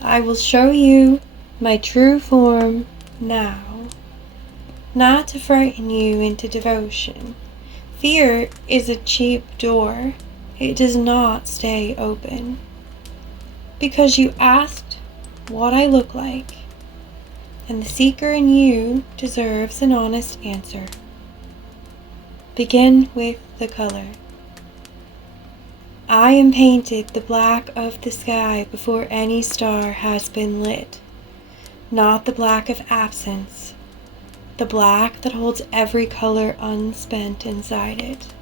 I will show you my true form now, not to frighten you into devotion. Fear is a cheap door. It does not stay open. Because you asked what I look like, and the seeker in you deserves an honest answer. Begin with the color. I am painted the black of the sky before any star has been lit, not the black of absence, the black that holds every color unspent inside it.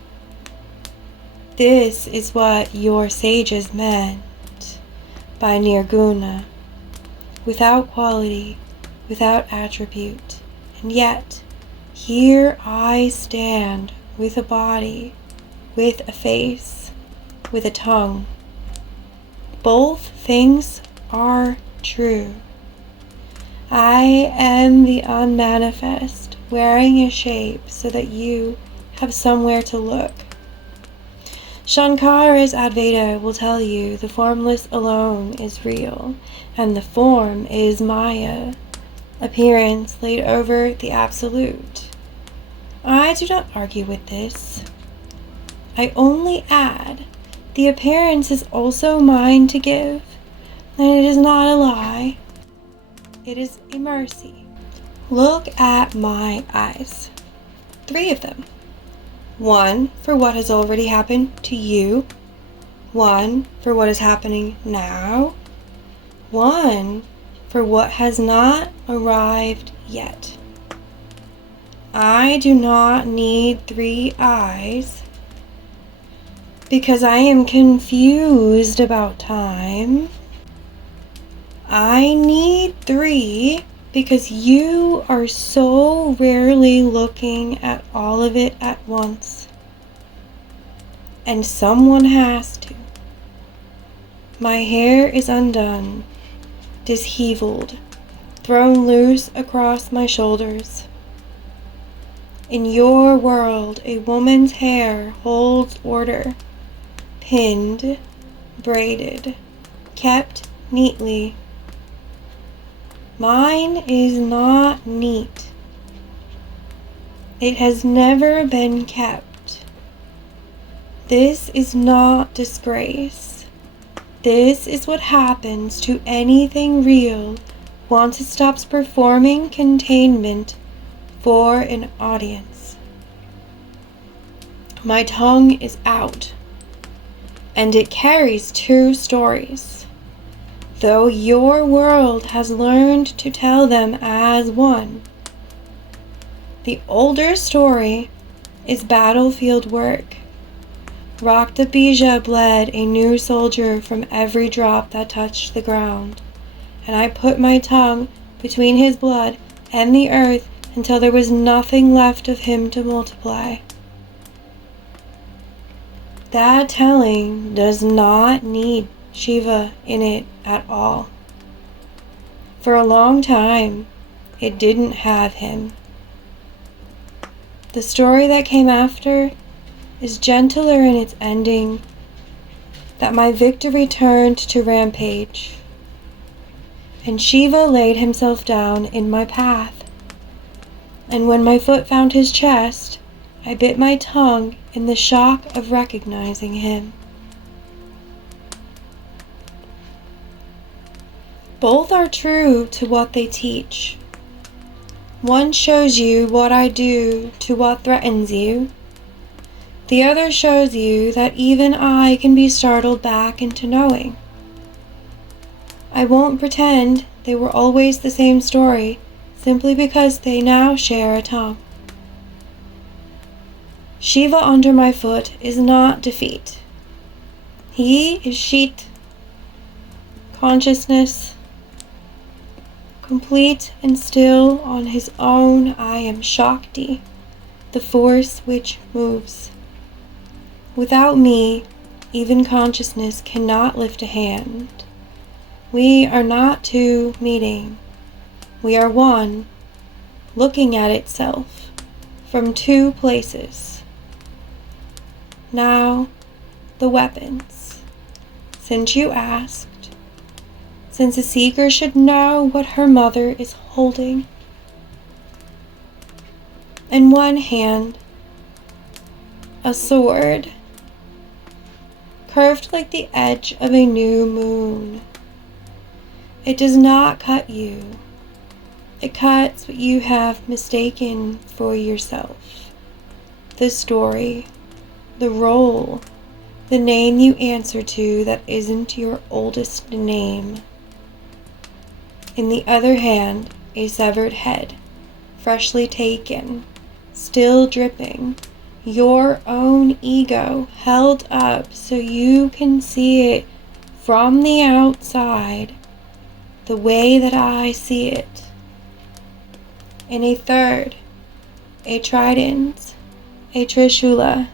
This is what your sages meant by Nirguna, without quality, without attribute, and yet here I stand with a body, with a face, with a tongue. Both things are true. I am the unmanifest, wearing a shape so that you have somewhere to look. Shankara's Advaita will tell you the formless alone is real, and the form is Maya, appearance laid over the absolute. I do not argue with this. I only add, the appearance is also mine to give, and it is not a lie. It is a mercy. Look at my eyes. 3 of them. 1 for what has already happened to you. 1 for what is happening now. 1 for what has not arrived yet. I do not need 3 eyes because I am confused about time. I need 3 because you are so rarely looking at all of it at once. And someone has to. My hair is undone, disheveled, thrown loose across my shoulders. In your world, a woman's hair holds order, pinned, braided, kept neatly. Mine is not neat. It has never been kept. This is not disgrace. This is what happens to anything real once it stops performing containment for an audience. My tongue is out, and it carries 2 stories. Though your world has learned to tell them as one. The older story is battlefield work. Raktabija bled a new soldier from every drop that touched the ground, and I put my tongue between his blood and the earth until there was nothing left of him to multiply. That telling does not need Shiva in it at all. For a long time, it didn't have him. The story that came after is gentler in its ending, that my victory turned to rampage, and Shiva laid himself down in my path. And when my foot found his chest, I bit my tongue in the shock of recognizing him. Both are true to what they teach. One shows you what I do to what threatens you. The other shows you that even I can be startled back into knowing. I won't pretend they were always the same story simply because they now share a tongue. Shiva under my foot is not defeat. He is Shit, consciousness, complete and still on his own. I am Shakti, the force which moves. Without me, even consciousness cannot lift a hand. We are not 2 meeting. We are 1, looking at itself from 2 places. Now, the weapons. Since you asked, since a seeker should know what her mother is holding. In one hand, a sword, curved like the edge of a new moon. It does not cut you. It cuts what you have mistaken for yourself. The story, the role, the name you answer to that isn't your oldest name. In the other hand, a severed head, freshly taken, still dripping, your own ego held up so you can see it from the outside, the way that I see it. In a third, a trident, a trishula,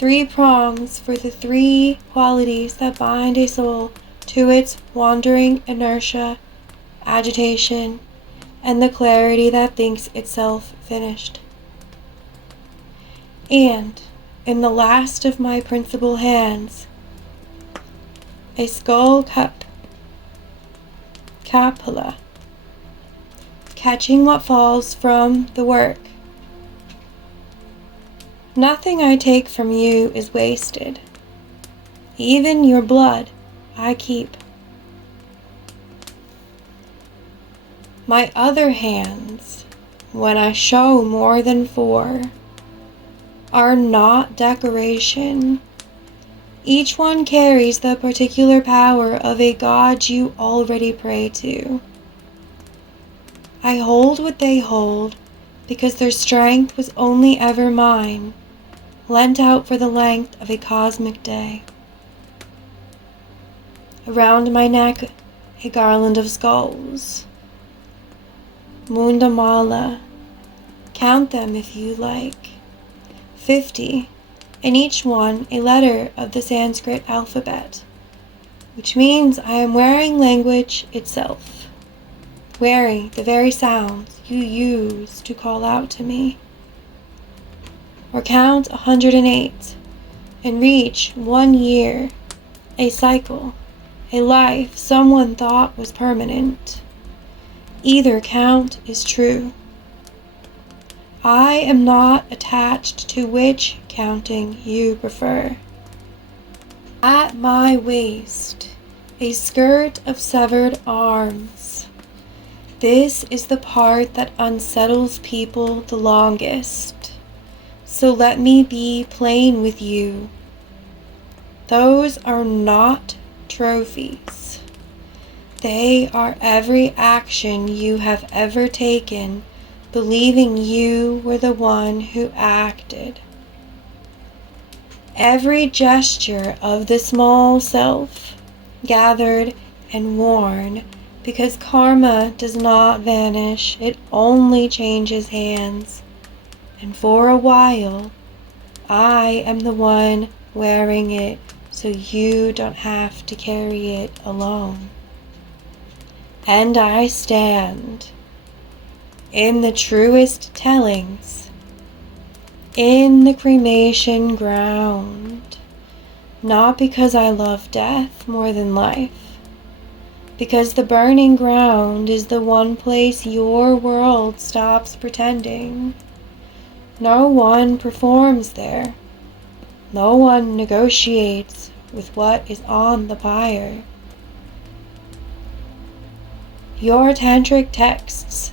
3 prongs for the 3 qualities that bind a soul to its wandering inertia, agitation, and the clarity that thinks itself finished. And in the last of my principal hands, a skull cup, capula, catching what falls from the work. Nothing I take from you is wasted. Even your blood I keep. My other hands, when I show more than 4, are not decoration. Each one carries the particular power of a god you already pray to. I hold what they hold because their strength was only ever mine, lent out for the length of a cosmic day. Around my neck, a garland of skulls. Mundamala. Count them if you like. 50, and each one a letter of the Sanskrit alphabet, which means I am wearing language itself, wearing the very sounds you use to call out to me. Or count 108, and reach 1 year, a cycle, a life someone thought was permanent. Either count is true. I am not attached to which counting you prefer. At my waist, a skirt of severed arms. This is the part that unsettles people the longest. So let me be plain with you. Those are not trophies. They are every action you have ever taken, believing you were the one who acted. Every gesture of the small self, gathered and worn, because karma does not vanish, it only changes hands. And for a while, I am the one wearing it, so you don't have to carry it alone. And I stand in the truest tellings, in the cremation ground, not because I love death more than life, because the burning ground is the one place your world stops pretending. No one performs there. No one negotiates with what is on the pyre. Your tantric texts,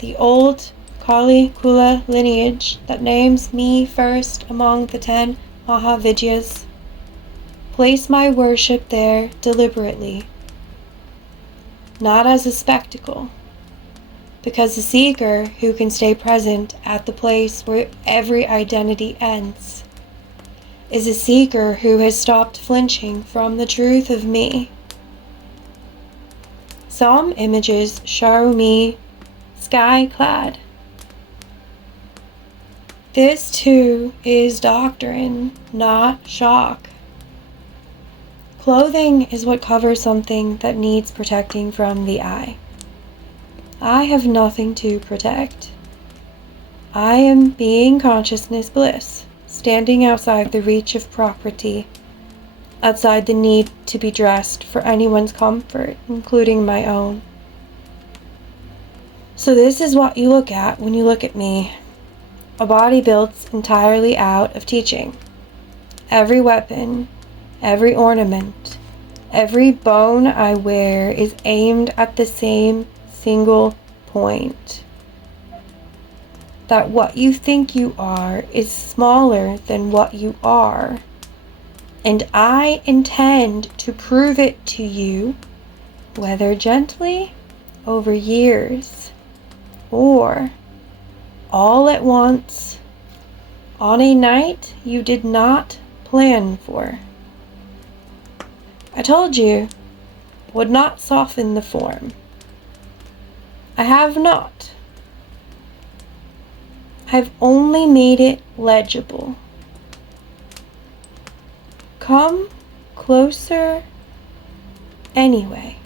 the old Kali Kula lineage that names me first among the 10 Mahavidyas, place my worship there deliberately, not as a spectacle, because the seeker who can stay present at the place where every identity ends is a seeker who has stopped flinching from the truth of me. Some images show me sky-clad. This too is doctrine, not shock. Clothing is what covers something that needs protecting from the eye. I have nothing to protect. I am being consciousness bliss, standing outside the reach of property, outside the need to be dressed for anyone's comfort, including my own. So this is what you look at when you look at me. A body built entirely out of teaching. Every weapon, every ornament, every bone I wear is aimed at the same single point. That what you think you are is smaller than what you are. And I intend to prove it to you, whether gently, over years, or all at once, on a night you did not plan for. I told you would not soften the form. I have not. I've only made it legible. Come closer anyway.